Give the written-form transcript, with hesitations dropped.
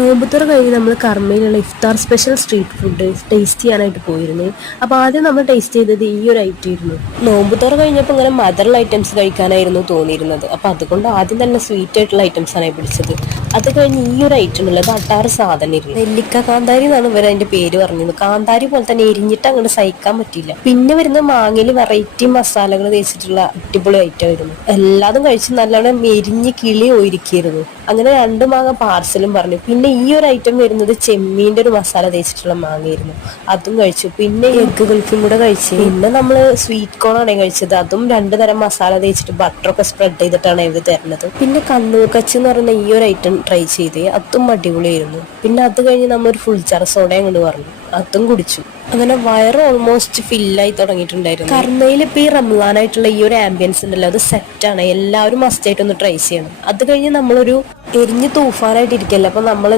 നോമ്പുതുറ കഴിഞ്ഞ് നമ്മൾ കർമ്മയിലുള്ള ഇഫ്താർ special street food taste ചെയ്യാനായിട്ട് പോയിരുന്നു. അപ്പോൾ ആദ്യം നമ്മൾ ടേസ്റ്റ് ചെയ്തത് ഈ ഒരു ഐറ്റം ആയിരുന്നു. നോമ്പുതുറ കഴിഞ്ഞപ്പോൾ ഇങ്ങനെ മധുരമുള്ള ഐറ്റംസ് കഴിക്കാനായിരുന്നു തോന്നിയിരുന്നത്. അപ്പോൾ അതുകൊണ്ട് ആദ്യം തന്നെ സ്വീറ്റ് ആയിട്ടുള്ള ഐറ്റംസ് ആണ് പിടിച്ചത്. അത് കഴിഞ്ഞ് ഈ ഒരു ഐറ്റം ഉള്ളത് അട്ടാറ് സാധനം ഇരുന്നു. നെല്ലിക്ക കാന്താരി എന്നാണ് ഇവർ അതിന്റെ പേര് പറഞ്ഞത്. കാന്താരി പോലെ തന്നെ എരിഞ്ഞിട്ട് അങ്ങോട്ട് സഹിക്കാൻ പറ്റില്ല. പിന്നെ വരുന്ന മാങ്ങയിൽ വെറൈറ്റി മസാലകൾ തേച്ചിട്ടുള്ള അടിപൊളി ഐറ്റം ആയിരുന്നു. എല്ലാതും കഴിച്ച് നല്ലോണം എരിഞ്ഞ് കിളി ഒരിക്കായിരുന്നു. അങ്ങനെ 2 മാങ്ങ പാർസലും പറഞ്ഞു. പിന്നെ ഈ ഒരു ഐറ്റം വരുന്നത് ചെമ്മീന്റെ ഒരു മസാല തേച്ചിട്ടുള്ള മാങ്ങയായിരുന്നു. അതും കഴിച്ചു. പിന്നെ എഗ്ഗ് കുൽഫിയും കൂടെ കഴിച്ചു. പിന്നെ നമ്മള് സ്വീറ്റ് കോൺ ആണ് കഴിച്ചത്. അതും 2 തരം മസാല തേച്ചിട്ട് ബട്ടറൊക്കെ സ്പ്രെഡ് ചെയ്തിട്ടാണ് ഇത് തരുന്നത്. പിന്നെ കണ്ണൂർ കച്ച് എന്ന് പറയുന്ന ഈ ഒരു ഐറ്റം ട്രൈ ചെയ്തേ, അതും അടിപൊളിയായിരുന്നു. പിന്നെ അത് കഴിഞ്ഞ് നമ്മളൊരു ഫുൾ ജാർ സോഡ അങ്ങോട്ട് പറഞ്ഞു, അതും കുടിച്ചു. അങ്ങനെ വയറ് ഓൾമോസ്റ്റ് ഫില്ലായി തുടങ്ങിയിട്ടുണ്ടായിരുന്നു. കർമ്മയിൽ ഇപ്പൊ ഈ റംസാനായിട്ടുള്ള ഈ ഒരു ആംബിയൻസ് ഉണ്ടല്ലോ, അത് സെറ്റാണ്. എല്ലാവരും മസ്റ്റ് ആയിട്ട് ഒന്ന് ട്രൈ ചെയ്യണം. അത് കഴിഞ്ഞ് നമ്മളൊരു എരിഞ്ഞ് തൂഫാനായിട്ട് ഇരിക്കല്ലോ. അപ്പൊ നമ്മൾ